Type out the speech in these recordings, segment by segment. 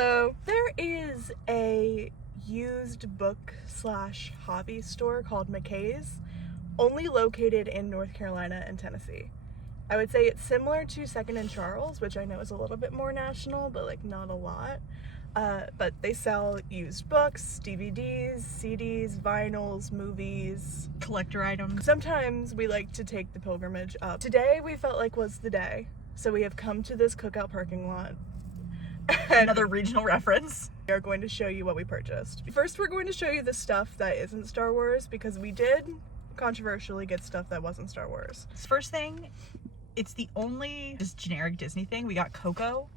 Hello. There is a used book / hobby store called McKay's, only located in North Carolina and Tennessee. I would say it's similar to Second and Charles, which I know is a little bit more national, but like not a lot. But they sell used books, DVDs, CDs, vinyls, movies, collector items. Sometimes we like to take the pilgrimage up. Today we felt like was the day, so we have come to this cookout parking lot. Another regional reference. We are going to show you what we purchased. First, we're going to show you the stuff that isn't Star Wars, because we did controversially get stuff that wasn't Star Wars. First thing, it's the only just generic Disney thing. We got Coco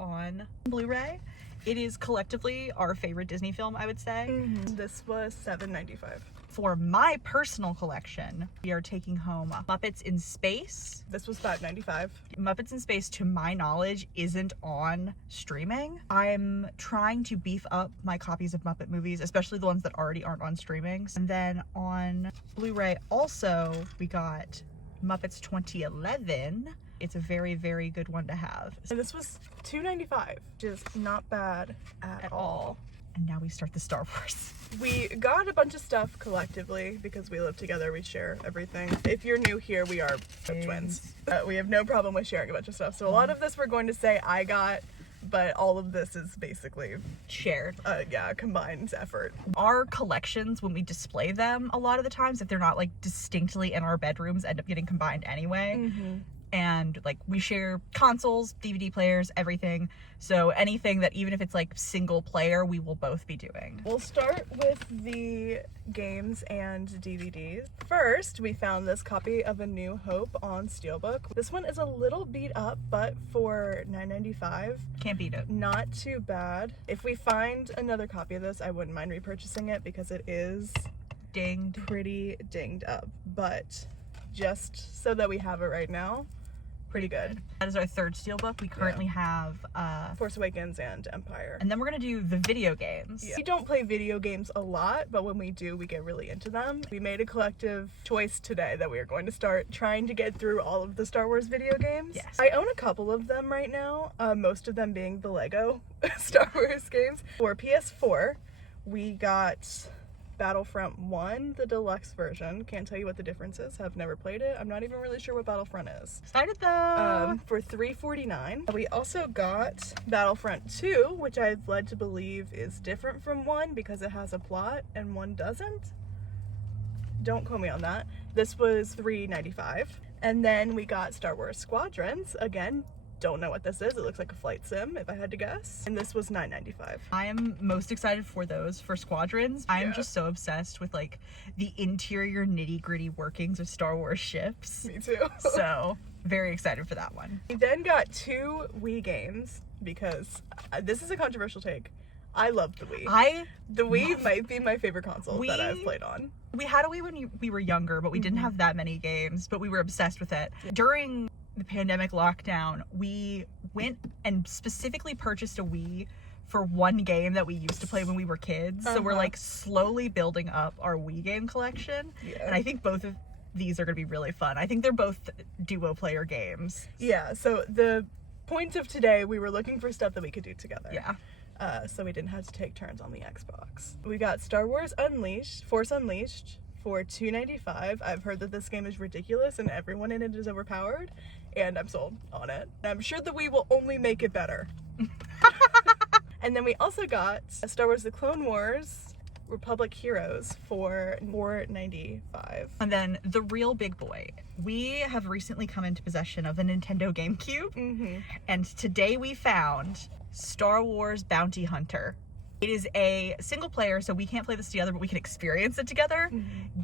on Blu-ray. It is collectively our favorite Disney film, I would say. Mm-hmm. This was $7.95. For my personal collection, we are taking home Muppets in Space. This was $5.95. Muppets in Space, to my knowledge, isn't on streaming. I'm trying to beef up my copies of Muppet movies, especially the ones that already aren't on streaming. And then on Blu-ray also, we got Muppets 2011. It's a very, very good one to have. And this was $2.95, which is not bad at all. And now we start the Star Wars. We got a bunch of stuff collectively because we live together, we share everything. If you're new here, we are twins. We have no problem with sharing a bunch of stuff. So a lot of this we're going to say I got, but all of this is basically shared. Yeah, combined effort. Our collections, when we display them, a lot of the times, if they're not like distinctly in our bedrooms, end up getting combined anyway. Mm-hmm. And like we share consoles, DVD players, everything. So anything that, even if it's like single player, we will both be doing. We'll start with the games and DVDs. First, we found this copy of A New Hope on Steelbook. This one is a little beat up, but for $9.95, can't beat it. Not too bad. If we find another copy of this, I wouldn't mind repurchasing it because it is dinged, pretty dinged up. But just so that we have it right now, pretty good. That is our third Steelbook. We currently have Force Awakens and Empire. And then we're gonna do the video games. Yeah. We don't play video games a lot, but when we do, we get really into them. We made a collective choice today that we are going to start trying to get through all of the Star Wars video games. Yes. I own a couple of them right now, most of them being the Lego Star Wars games. For PS4, we got Battlefront 1, the deluxe version. Can't tell you what the difference is. Have never played it. I'm not even really sure what Battlefront is. Excited though. For $3.49. We also got Battlefront 2, which I've led to believe is different from 1 because it has a plot and 1 doesn't. Don't quote me on that. This was $3.95. And then we got Star Wars Squadrons. Again, don't know what this is. It looks like a flight sim, if I had to guess. And this was $9.95. I am most excited for those, for Squadrons. I am just so obsessed with like the interior nitty-gritty workings of Star Wars ships. Me too. So very excited for that one. We then got 2 Wii games because this is a controversial take. I love the Wii. The Wii might be my favorite console that I've played on. We had a Wii when we were younger, but we didn't have that many games, but we were obsessed with it. During the pandemic lockdown, we went and specifically purchased a Wii for one game that we used to play when we were kids. So we're like slowly building up our Wii game collection. Yeah. And I think both of these are going to be really fun. I think they're both duo player games. Yeah, so the point of today, we were looking for stuff that we could do together. Yeah. So we didn't have to take turns on the Xbox. We got Star Wars Force Unleashed for $2.95. I've heard that this game is ridiculous and everyone in it is overpowered, and I'm sold on it. I'm sure that we will only make it better. And then we also got Star Wars The Clone Wars Republic Heroes for $4.95. And then the real big boy. We have recently come into possession of a Nintendo GameCube, and today we found Star Wars Bounty Hunter. It is a single player, so we can't play this together, but we can experience it together.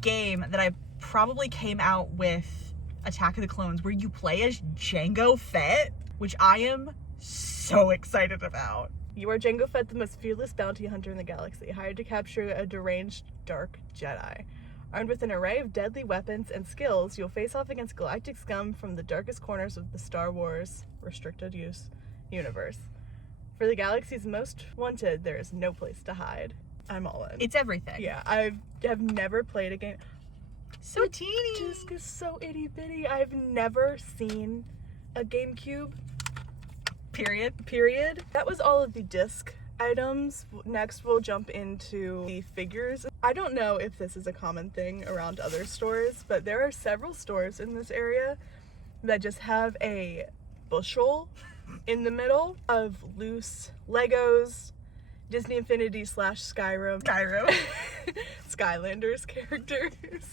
Game that I probably came out with Attack of the Clones, where you play as Jango Fett, which I am so excited about. You are Jango Fett, the most fearless bounty hunter in the galaxy, hired to capture a deranged dark Jedi. Armed with an array of deadly weapons and skills, you'll face off against galactic scum from the darkest corners of the Star Wars restricted use universe. For the galaxy's most wanted, there is no place to hide. I'm all in. It's everything. Yeah, I have never played a game. So teeny. Just is so itty bitty. I've never seen a GameCube. Period. That was all of the disc items. Next we'll jump into the figures. I don't know if this is a common thing around other stores, but there are several stores in this area that just have a bushel in the middle of loose Legos, Disney Infinity / Skyrim Skylanders characters.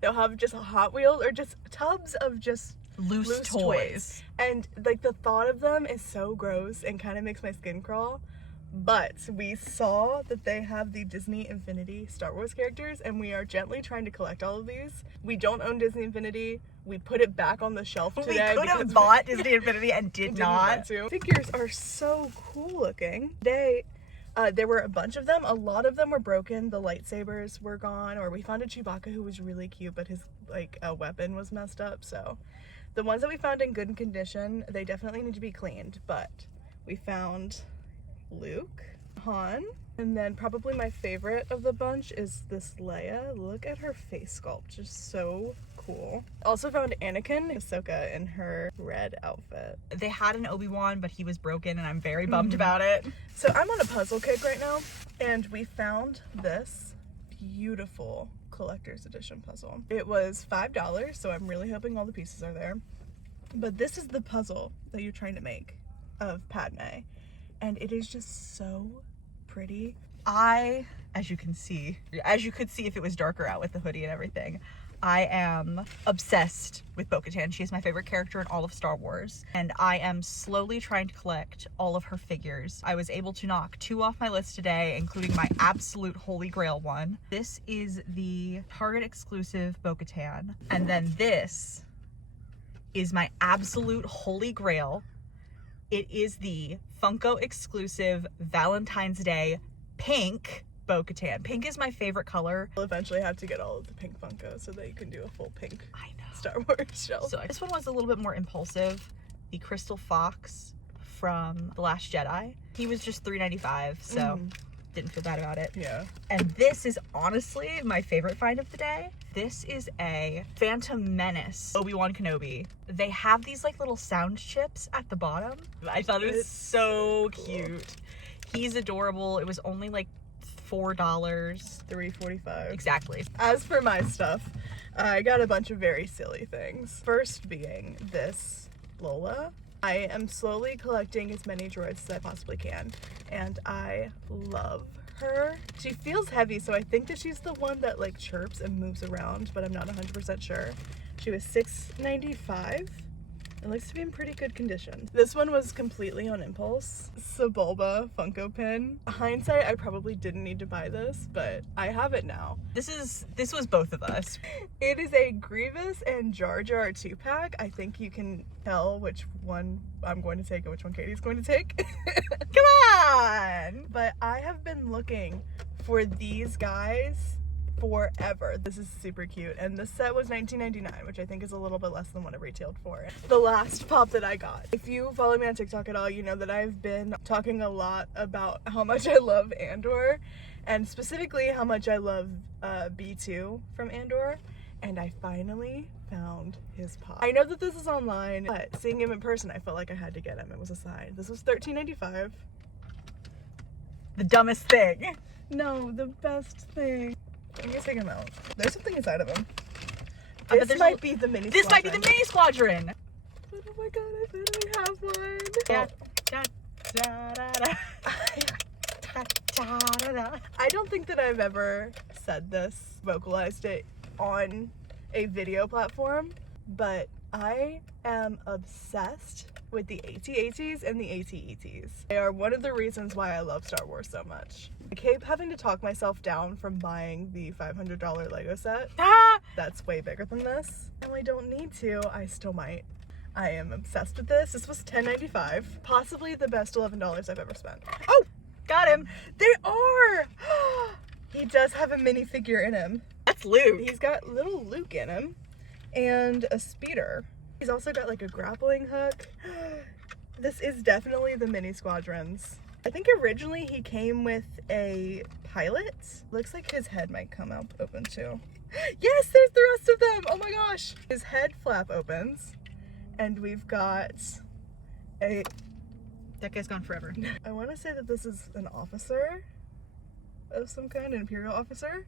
They'll have just a Hot Wheels or just tubs of just loose toys. And like the thought of them is so gross and kind of makes my skin crawl. But we saw that they have the Disney Infinity Star Wars characters, and we are gently trying to collect all of these. We don't own Disney Infinity. We put it back on the shelf today. We could have bought Disney Infinity and did not. Figures are so cool looking. There were a bunch of them. A lot of them were broken. The lightsabers were gone, or we found a Chewbacca who was really cute, but his weapon was messed up. So the ones that we found in good condition, they definitely need to be cleaned. But we found Luke, Han, and then probably my favorite of the bunch is this Leia. Look at her face sculpt, just so cool. Also found Anakin, Ahsoka in her red outfit. They had an Obi-Wan, but he was broken, and I'm very bummed about it. So I'm on a puzzle kick right now, and we found this beautiful collector's edition puzzle. It was $5, so I'm really hoping all the pieces are there. But this is the puzzle that you're trying to make of Padme, and it is just so pretty. As you could see if it was darker out with the hoodie and everything, I am obsessed with Bo-Katan. She is my favorite character in all of Star Wars, and I am slowly trying to collect all of her figures. I was able to knock 2 off my list today, including my absolute holy grail one. This is the Target exclusive Bo-Katan, and then this is my absolute holy grail. It is the Funko exclusive Valentine's Day pink Bo-Katan. Pink is my favorite color. We'll eventually have to get all of the pink Funko so that you can do a full pink Star Wars shelf. So this one was a little bit more impulsive. The Crystal Fox from The Last Jedi. He was just $3.95, so didn't feel bad about it. Yeah. And this is honestly my favorite find of the day. This is a Phantom Menace Obi-Wan Kenobi. They have these like little sound chips at the bottom. I thought it was so cute. He's adorable. It was only like $4. $3.45. Exactly. As for my stuff, I got a bunch of very silly things. First being this Lola. I am slowly collecting as many droids as I possibly can, and I love her. She feels heavy, so I think that she's the one that like chirps and moves around, but I'm not 100% sure. She was $6.95. It looks to be in pretty good condition. This one was completely on impulse. Sebulba Funko pin. Hindsight, I probably didn't need to buy this, but I have it now. This was both of us. It is a Grievous and Jar Jar 2-pack. I think you can tell which one I'm going to take and which one Katie's going to take. Come on! But I have been looking for these guys forever. This is super cute, and this set was $19.99, which I think is a little bit less than what it retailed for. The last pop that I got. If you follow me on TikTok at all, you know that I've been talking a lot about how much I love Andor, and specifically how much I love B2 from Andor, and I finally found his pop. I know that this is online, but seeing him in person, I felt like I had to get him. It was a sign. This was $13.95. The dumbest thing. No, the best thing. I'm gonna take him out. There's something inside of him. This might be the mini This squadron. might be the mini squadron. Oh my god, I finally have one. Da, da, da, da, da. I don't think that I've ever said this, vocalized it on a video platform, but I am obsessed with the AT-ATs and the AT-ETs. They are one of the reasons why I love Star Wars so much. I keep having to talk myself down from buying the $500 Lego set. That's way bigger than this. And I don't need to, I still might. I am obsessed with this. This was $10.95. Possibly the best $11 I've ever spent. Oh, got him. They are! He does have a minifigure in him. That's Luke. He's got little Luke in him and a speeder. He's also got like a grappling hook. This is definitely the mini squadrons. I think originally he came with a pilot. Looks like his head might come out open too. Yes, there's the rest of them. Oh my gosh. His head flap opens and we've got a That guy's gone forever. I want to say that this is an officer of some kind, an Imperial officer.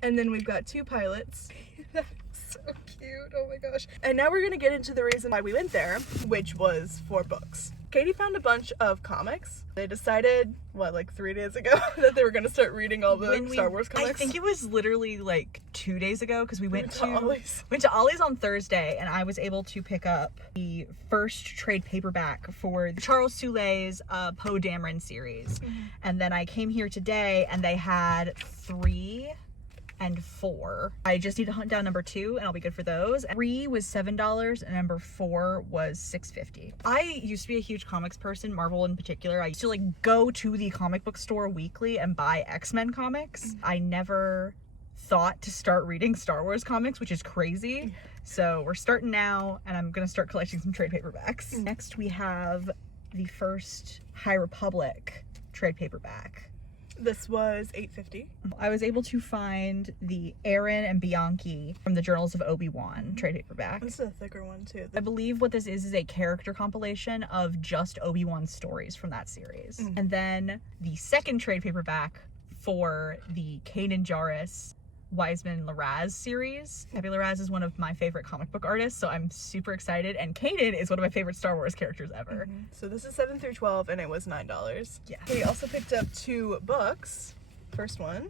And then we've got 2 pilots. That's so cute. Oh my gosh. And now we're going to get into the reason why we went there, which was for books. Katie found a bunch of comics. They decided, like 3 days ago, that they were going to start reading all the Star Wars comics. I think it was literally like 2 days ago, because we went to Ollie's on Thursday, and I was able to pick up the first trade paperback for Charles Soule's Poe Dameron series. And then I came here today, and they had 3 and 4. I just need to hunt down number 2 and I'll be good for those. 3 was $7 and number 4 was $6.50. I used to be a huge comics person, Marvel in particular. I used to like go to the comic book store weekly and buy X-Men comics. I never thought to start reading Star Wars comics, which is crazy. So we're starting now, and I'm gonna start collecting some trade paperbacks. Next we have the first High Republic trade paperback. This was $8.50. I was able to find the Aaron and Bianchi from the Journals of Obi-Wan trade paperback. This is a thicker one too. I believe what this is a character compilation of just Obi-Wan stories from that series. And then the second trade paperback for the Kanan Jarrus Wiseman Larraz series. Pepe Larraz is one of my favorite comic book artists, so I'm super excited, and Kanan is one of my favorite Star Wars characters ever. So this is 7 through 12 and it was $9. Yeah. We also picked up 2 books. First one,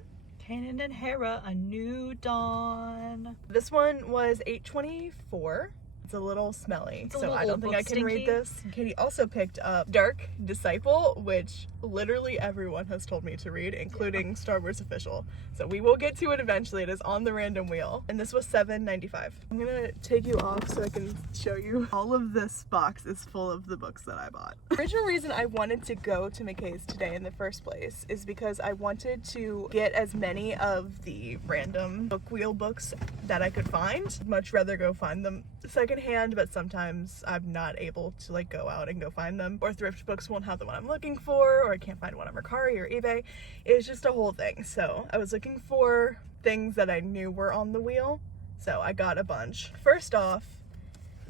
Kanan and Hera, A New Dawn. this one was $8.24. It's a little smelly, a so little I don't old think book I can read stinky. this. Katie also picked up Dark Disciple, which literally everyone has told me to read, including Star Wars Official. So we will get to it eventually. It is on the random wheel. And this was $7.95. I'm gonna take you off so I can show you. All of this box is full of the books that I bought. The original reason I wanted to go to McKay's today in the first place is because I wanted to get as many of the random book wheel books that I could find. Much rather go find them secondhand, but sometimes I'm not able to like go out and go find them, or thrift books won't have the one I'm looking for, or I can't find one on Mercari or eBay. It's just a whole thing. So I was looking for things that I knew were on the wheel, so I got a bunch. First off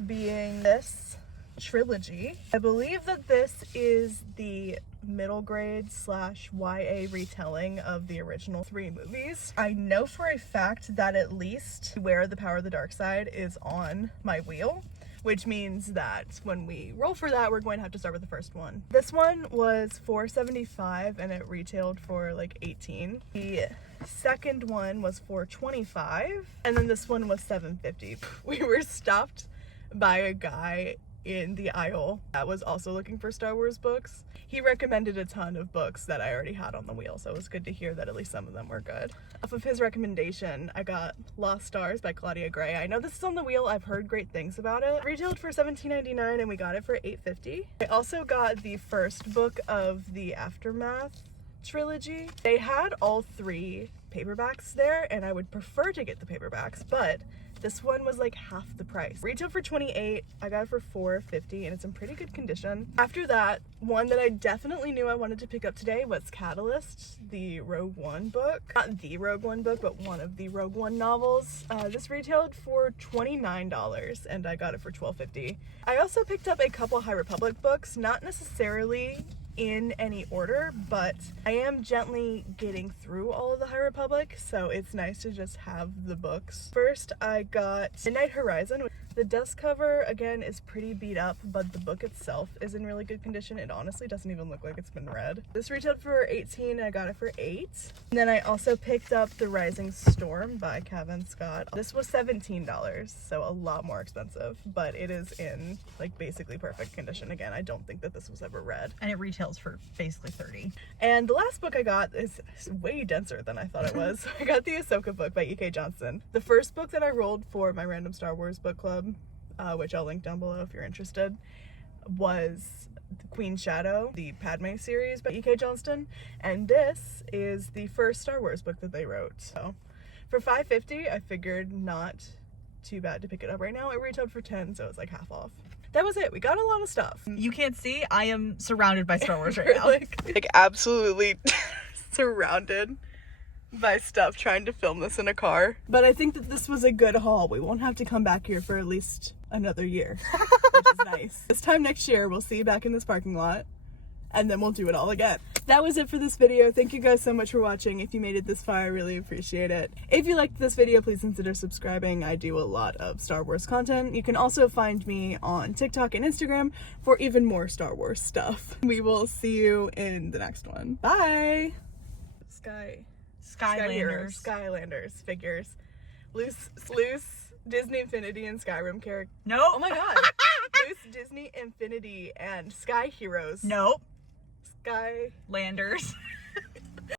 being this trilogy. I believe that this is the middle grade / YA retelling of the original 3 movies. I know for a fact that at least Where the Power of the Dark Side is on my wheel, which means that when we roll for that, we're going to have to start with the first one. This one was $4.75 and it retailed for like $18. The second one was $4.25 and then this one was $7.50. We were stopped by a guy in the aisle that was also looking for Star Wars books. He recommended a ton of books that I already had on the wheel, so it was good to hear that at least some of them were good. Off of his recommendation, I got Lost Stars by Claudia Gray. I know this is on the wheel, I've heard great things about it. It retailed for $17.99 and we got it for $8.50. I also got the first book of the Aftermath trilogy. They had all 3 paperbacks there, and I would prefer to get the paperbacks, but this one was like half the price. Retail for $28, I got it for $4.50, and it's in pretty good condition. After that, one that I definitely knew I wanted to pick up today was Catalyst, the Rogue One book. Not the Rogue One book, but one of the Rogue One novels. This retailed for $29, and I got it for $12.50. I also picked up a couple High Republic books, not necessarily in any order, but I am gently getting through all of the High Republic, so it's nice to just have the books. First, I got Midnight Horizon. The dust cover, again, is pretty beat up, but the book itself is in really good condition. It honestly doesn't even look like it's been read. This retailed for $18, and I got it for $8. And then I also picked up The Rising Storm by Kevin Scott. This was $17, so a lot more expensive, but it is in like basically perfect condition. Again, I don't think that this was ever read. And it retails for basically $30. And the last book I got is way denser than I thought it was. I got the Ahsoka book by E.K. Johnston. The first book that I rolled for my random Star Wars book club, which I'll link down below if you're interested, was The Queen's Shadow, the Padme series by E.K. Johnston. And this is the first Star Wars book that they wrote. So for $5.50, I figured not too bad to pick it up right now. It retailed for $10, so it's like half off. That was it. We got a lot of stuff. You can't see, I am surrounded by Star Wars right now. like absolutely surrounded by stuff trying to film this in a car. But I think that this was a good haul. We won't have to come back here for at least another year, which is nice. This time next year, we'll see you back in this parking lot and then we'll do it all again. That was it for this video. Thank you guys so much for watching. If you made it this far, I really appreciate it. If you liked this video, please consider subscribing. I do a lot of Star Wars content. You can also find me on TikTok and Instagram for even more Star Wars stuff. We will see you in the next one. Bye! Skylanders figures. Loose Disney Infinity and Skyrim character. Nope. Oh my god. Loose Disney Infinity and Sky Heroes. Nope. Skylanders.